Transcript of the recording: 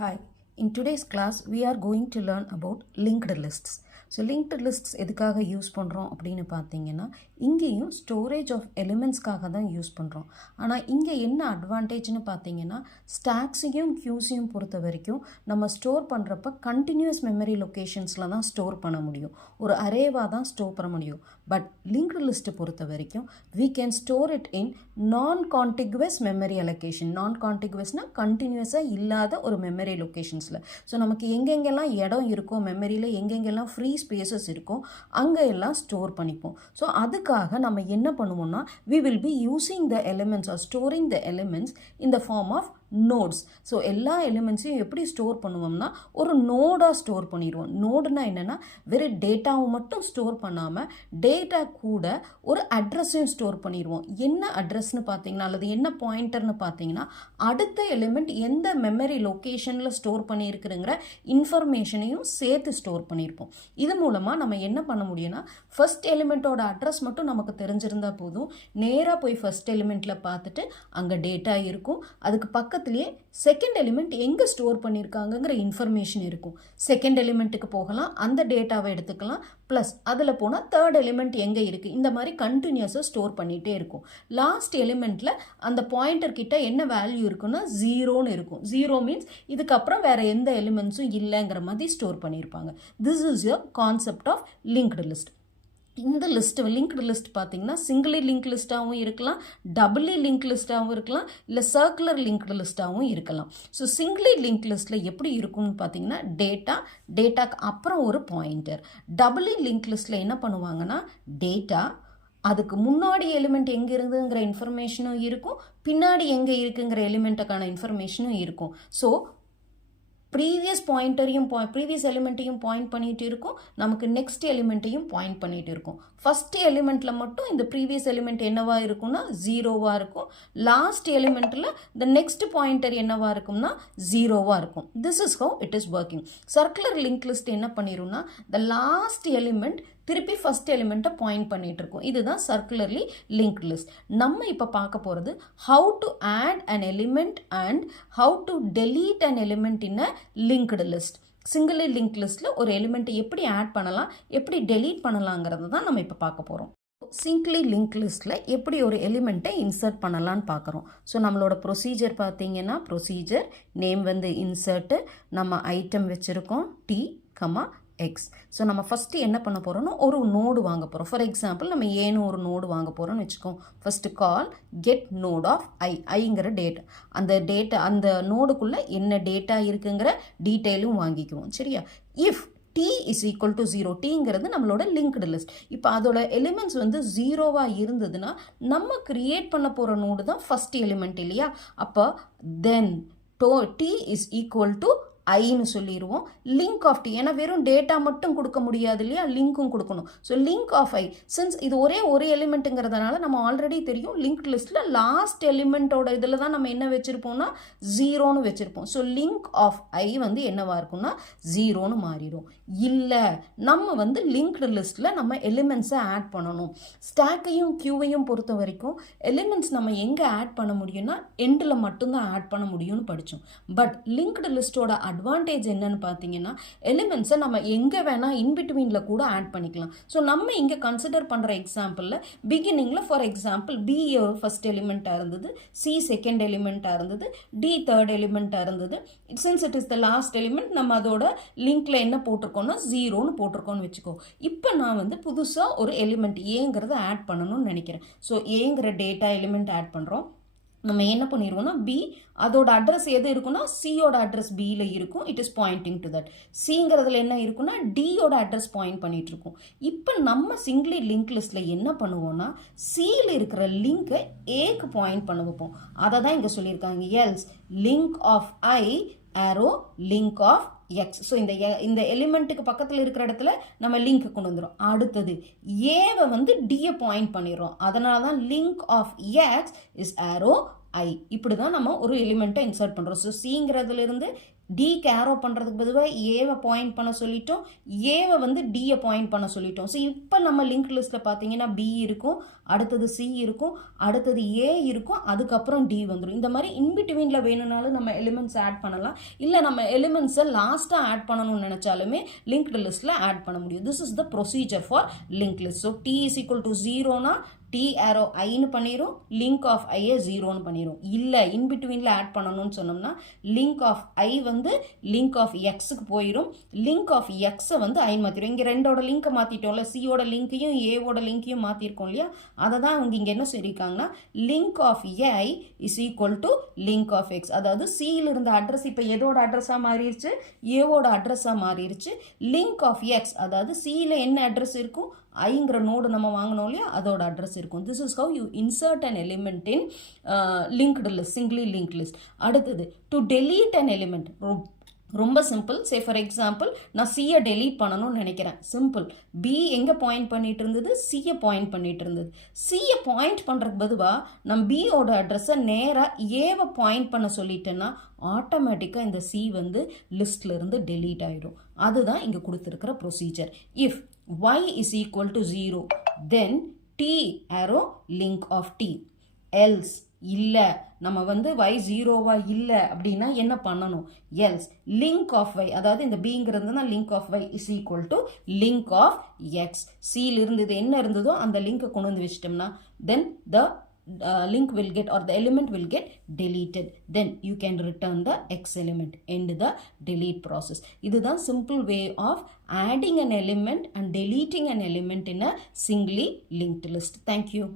Hi, in today's class we are going to learn about linked lists. So linked lists எதுக்காக use பண்ணுறோம் அப்படின்னு பார்த்தீங்கன்னா இங்கேயும் storage of எலிமெண்ட்ஸ்க்காக தான் யூஸ் பண்ணுறோம். ஆனால் இங்கே என்ன அட்வான்டேஜ்னு பார்த்தீங்கன்னா ஸ்டாக்ஸையும் க்யூஸையும் பொறுத்த வரைக்கும் நம்ம ஸ்டோர் பண்ணுறப்ப கண்டினியூஸ் மெமரி லொக்கேஷன்ஸில் தான் ஸ்டோர் பண்ண முடியும், ஒரு அரேவாக தான் ஸ்டோர் பண்ண முடியும். பட் லிங்க்டு லிஸ்ட்டை பொறுத்த வரைக்கும் we can store it in non-contiguous memory allocation. non-contiguousனால் கண்டினியூஸாக இல்லாத ஒரு மெமரி லொக்கேஷன்ஸில். ஸோ நமக்கு எங்கெங்கெல்லாம் இடம் இருக்கோ மெமரியில், எங்கெங்கெல்லாம் ஃப்ரீ ஸ்பேசஸ் இருக்கும் அங்கே எல்லாம் ஸ்டோர் பண்ணிப்போம். ஸோ அதுக்காக நம்ம என்ன பண்ணுவோம்னா we will be using the elements or storing the elements in the form of notes. So எல்லா எலிமெண்ட்ஸையும் எப்படி ஸ்டோர் பண்ணுவோம்னா ஒரு நோடாக ஸ்டோர் பண்ணிடுவோம். நோடுனா என்னென்னா வெறும் டேட்டாவை மட்டும் ஸ்டோர் பண்ணாமல் டேட்டா கூட ஒரு அட்ரஸையும் ஸ்டோர் பண்ணிடுவோம். என்ன அட்ரஸ்னு பார்த்தீங்கன்னா அல்லது என்ன பாயிண்டர்னு பார்த்தீங்கன்னா அடுத்த எலிமெண்ட் எந்த மெமரி லொக்கேஷனில் ஸ்டோர் பண்ணியிருக்குங்கிற இன்ஃபர்மேஷனையும் சேர்த்து ஸ்டோர் பண்ணியிருப்போம். இது மூலமாக நம்ம என்ன பண்ண முடியும்னா ஃபர்ஸ்ட் எலிமெண்ட்டோட அட்ரஸ் மட்டும் நமக்கு தெரிஞ்சிருந்தால் போதும், நேராக போய் ஃபர்ஸ்ட் எலிமெண்ட்டில் பார்த்துட்டு அங்கே டேட்டா இருக்கும், அதுக்கு பக்கத்துலேயே செகண்ட் எலிமெண்ட் எங்கே ஸ்டோர் பண்ணியிருக்காங்கங்கிற இன்ஃபர்மேஷன் இருக்கும். செகண்ட் எலிமெண்ட்டுக்கு போகலாம், அந்த டேட்டாவை எடுத்துக்கலாம், ப்ளஸ் அதில் போனால் தேர்ட் எலிமெண்ட் எங்கே இருக்குது, இந்த மாதிரி கண்டினியூஸாக ஸ்டோர் பண்ணிகிட்டே இருக்கும். லாஸ்ட் எலிமெண்ட்டில் அந்த பாயிண்டர் கிட்ட என்ன வேல்யூ இருக்குன்னா ஜீரோன்னு இருக்கும். ஜீரோ மீன்ஸ் இதுக்கப்புறம் வேறு எந்த எலிமெண்ட்ஸும் இல்லைங்கிற மாதிரி ஸ்டோர் பண்ணியிருப்பாங்க. This is your concept of linked list. இந்த லிஸ்ட்டு லிங்க்டு லிஸ்ட் பார்த்தீங்கன்னா சிங்கிளி லிங்க் லிஸ்ட்டாகவும் இருக்கலாம், டபுளி லிங்க் லிஸ்ட்டாகவும் இருக்கலாம், இல்லை சர்க்குலர் லிங்க்டு லிஸ்ட்டாகவும் இருக்கலாம். ஸோ சிங்கிளி லிங்க் லிஸ்ட்டில் எப்படி இருக்கும்னு பார்த்தீங்கன்னா டேட்டாக்கு அப்புறம் ஒரு பாயிண்டர். டபுளி லிங்க் லிஸ்ட்டில் என்ன பண்ணுவாங்கன்னா டேட்டா, அதுக்கு முன்னாடி எலிமெண்ட் எங்கே இருக்குங்கிற இன்ஃபர்மேஷனும் இருக்கும், பின்னாடி எங்கே இருக்குங்கிற எலிமெண்ட்டுக்கான இன்ஃபர்மேஷனும் இருக்கும். ஸோ ப்ரீவியஸ் எலிமெண்ட்டையும் பாயிண்ட் பண்ணிகிட்டு இருக்கும், நமக்கு நெக்ஸ்ட் எலிமெண்ட்டையும் பாயிண்ட் பண்ணிகிட்டு இருக்கும். ஃபஸ்ட் எலிமெண்ட்டில் மட்டும் இந்த ப்ரீவியஸ் எலிமெண்ட் என்னவாக இருக்கும்னா ஜீரோவாக இருக்கும், லாஸ்ட் எலிமெண்ட்டில் இந்த நெக்ஸ்ட் பாயிண்டர் என்னவாக இருக்கும்னா ஜீரோவாக இருக்கும். This is how it is working. Circular link list என்ன பண்ணிடும்னா த லாஸ்ட் எலிமெண்ட் திருப்பி ஃபஸ்ட் எலிமெண்ட்டை பாயிண்ட் பண்ணிகிட்டு இருக்கும். இதுதான் சர்க்குலர்லி லிங்க்ட் லிஸ்ட். நம்ம இப்போ பார்க்க போகிறது how to add an element and how to delete an element in a linked list. Singly link லிஸ்ட்டில் ஒரு எலிமெண்ட்டை எப்படி ஆட் பண்ணலாம், எப்படி டெலீட் பண்ணலாங்கிறது தான் நம்ம இப்போ பார்க்க போகிறோம். சிங்கிளி லிங்க் லிஸ்ட்டில் எப்படி ஒரு எலிமெண்ட்டை இன்சர்ட் பண்ணலான்னு பார்க்குறோம். ஸோ நம்மளோட ப்ரொசீஜர் பார்த்தீங்கன்னா ப்ரொசீஜர் நேம் வந்து இன்சர்ட்டு, நம்ம ஐட்டம் வச்சுருக்கோம் T, X. ஸோ நம்ம ஃபஸ்ட்டு என்ன பண்ண போகிறோம்னா ஒரு நோடு வாங்க போகிறோம். ஃபார் எக்ஸாம்பிள் நம்ம ஏன்னு ஒரு நோடு வாங்க போகிறோம்னு வச்சுக்கோம். First call get node of ஐங்கிற டேட்டா, அந்த நோடுக்குள்ளே என்ன டேட்டா இருக்குங்கிற டீட்டெயிலும் வாங்கிக்குவோம். சரியா? If T is equal to 0, Tங்கிறது நம்மளோட லிங்க்டு லிஸ்ட். இப்போ அதோட எலிமெண்ட்ஸ் வந்து ஜீரோவாக இருந்ததுன்னா நம்ம கிரியேட் பண்ண போகிற நோடு தான் ஃபஸ்ட் எலிமெண்ட் இல்லையா? அப்போ தென் T is equal to ஐன்னு சொல்லிடுவோம். லிங்க் ஆஃப் T, ஏன்னா வெறும் டேட்டா மட்டும் கொடுக்க முடியாது இல்லையா, லிங்க்கும் கொடுக்கணும். So link of i, since இது ஒரு எலிமெண்ட்டுங்கிறதுனால நம்ம ஆல்ரெடி தெரியும் லிங்க் லிஸ்ட்டில் லாஸ்ட் எலிமெண்ட்டோட இதில் தான் நம்ம என்ன வச்சுருப்போம்னா ஜீரோன்னு வச்சுருப்போம். ஸோ லிங்க் ஆஃப் ஐ வந்து என்னவாக இருக்கும்னா ஜீரோன்னு மாறிடும். இல்லை நம்ம வந்து லிங்க்டு லிஸ்ட்டில் நம்ம எலிமெண்ட்ஸை ஆட் பண்ணணும். ஸ்டாக்கையும் கியூவையும் பொறுத்த வரைக்கும் எலிமெண்ட்ஸ் நம்ம எங்கே ஆட் பண்ண முடியும்னா எண்டில் மட்டும்தான் ஆட் பண்ண முடியும்னு படித்தோம். பட் லிங்க்டு லிஸ்ட்டோட அட்வான்டேஜ் என்னன்னு பார்த்தீங்கன்னா எலிமெண்ட்ஸை நம்ம எங்கே வேணால் இன்பிட்வீனில் கூட ஆட் பண்ணிக்கலாம். ஸோ நம்ம இங்கே கன்சிடர் பண்ணுற எக்ஸாம்பிளில் பிகினிங்கில் ஃபார் எக்ஸாம்பிள் B ஒரு ஃபர்ஸ்ட் எலிமெண்ட்டாக இருந்தது, C செகண்ட் எலிமெண்ட்டாக இருந்தது, D தேர்ட் எலிமெண்ட்டாக இருந்தது. Since it is the last element நம்ம அதோட லிங்க்ல என்ன போட்டிருக்கோம்னா ஜீரோன்னு போட்டிருக்கோம்னு வச்சுக்கோ. இப்போ நான் வந்து புதுசாக ஒரு எலிமெண்ட் ஏங்கிறத ஆட் பண்ணணும்னு நினைக்கிறேன். ஸோ ஏங்கிற டேட்டா எலிமெண்ட் ஆட் பண்ணுறோம். நம்ம என்ன பண்ணிடுவோம்னா B, அதோட அட்ரஸ் எது இருக்குன்னா சியோட அட்ரஸ் Bயில் இருக்கும். It is pointing to that. சிங்கிறதுல என்ன இருக்குன்னா டியோட அட்ரஸ் பாயிண்ட் பண்ணிட்டு இருக்கும். இப்போ நம்ம சிங்கிளி லிங்க் லிஸ்ட்டில் என்ன பண்ணுவோம்னா சியில் இருக்கிற லிங்கை ஏக்கு பாயிண்ட் பண்ண வைப்போம். அதை தான் இங்கே சொல்லியிருக்காங்க. Else link of i arrow link of x. So இந்த எலிமெண்ட்டுக்கு பக்கத்தில் இருக்கிற இடத்துல நம்ம லிங்க் கொண்டு வந்துடும். அடுத்தது ஏவை வந்து டியை பாயிண்ட் பண்ணிடுறோம். அதனால தான் லிங்க் ஆஃப் எக்ஸ் இஸ் ஆரோ ஐ. இப்படி தான் நம்ம ஒரு எலிமெண்ட்டை இன்சர்ட் பண்ணுறோம். ஸோ சிங்கிறதுலேருந்து டிக்கு ஏரோ பண்ணுறதுக்கு பொதுவாக ஏவை பாயிண்ட் பண்ண சொல்லிட்டோம், ஏவை வந்து டியை பாயிண்ட் பண்ண சொல்லிட்டோம். ஸோ இப்போ நம்ம லிங்க் லிஸ்ட்டில் பார்த்தீங்கன்னா பி இருக்கும், அடுத்தது சி இருக்கும், அடுத்தது ஏ இருக்கும், அதுக்கப்புறம் டி வந்துடும். இந்த மாதிரி இன்பிட்வீனில் வேணும்னாலும் நம்ம எலிமெண்ட்ஸ் ஆட் பண்ணலாம், இல்லை நம்ம எலிமெண்ட்ஸை லாஸ்ட்டாக ஆட் பண்ணணும்னு நினச்சாலுமே லிங்க்டு லிஸ்ட்டில் ஆட் பண்ண முடியும். This is the procedure for link list. So T is equal to 0னா டி ஏரோ ஐன்னு பண்ணிடும், லிங்க் ஆஃப் ஐயை 0ன்னு பண்ணிடும். இல்லை இன்பிட்வீனில் ஆட் பண்ணணும்னு சொன்னோம்னா லிங்க் ஆஃப் ஐ வந்து லிங்க் ஆஃப் எக்ஸுக்கு போயிடும், லிங்க் ஆஃப் எக்ஸை வந்து ஐன்னு மாற்றிடும். இங்கே ரெண்டோட லிங்க்கை மாற்றிட்டோம்ல, சியோட லிங்க்கையும் ஏவோட லிங்க்கையும் மாற்றிருக்கோம் இல்லையா, அதை தான் அவங்க இங்கே என்ன சொல்லியிருக்காங்கன்னா link of i is equal to link of x. அதாவது சியில் இருந்த அட்ரஸ் இப்போ எதோட அட்ரஸாக மாறிடுச்சு, ஏவோட அட்ரஸாக மாறிடுச்சு. லிங்க் ஆஃப் எக்ஸ் அதாவது சியில் என்ன அட்ரஸ் இருக்கும், ஐங்கிற நோடு நம்ம வாங்கினோம் இல்லையா, அதோட அட்ரஸ் இருக்கும். This is how you insert an element in linked list, singly link list. அடுத்தது டு டெலீட் அன் எலிமெண்ட் ரொம்ப சிம்பிள். சே ஃபார் எக்ஸாம்பிள் நான் சியை டெலீட் பண்ணணும்னு நினைக்கிறேன், சிம்பிள். பி எங்கே பாயிண்ட் பண்ணிட்டு இருந்தது, சியை பாயிண்ட் பண்ணிட்டு இருந்தது. சியை பாயிண்ட் பண்ணுறதுக்கு பதுவாக நம்ம பியோட அட்ரஸை நேராக ஏவை பாயிண்ட் பண்ண சொல்லிட்டேன்னா ஆட்டோமேட்டிக்காக இந்த சி வந்து லிஸ்ட்ல இருந்து டெலீட் ஆகிடும். அதுதான் இங்கே கொடுத்துருக்கிற procedure. If y is equal to 0 then t arrow link of t. else இல்லை நம்ம வந்து y 0வா இல்லை அப்படின்னா என்ன பண்ணணும், else link of y அதாவது இந்த பிங்கிறதுனா link of y is equal to link of x. சியில் இருந்தது என்ன இருந்ததோ அந்த லிங்கை கொண்டு வந்து வச்சிட்டோம்னா then the link will get or the element will get deleted. Then you can return the x element. End the delete process. இதுதான் simple way of adding an element and deleting an element in a singly linked list. Thank you.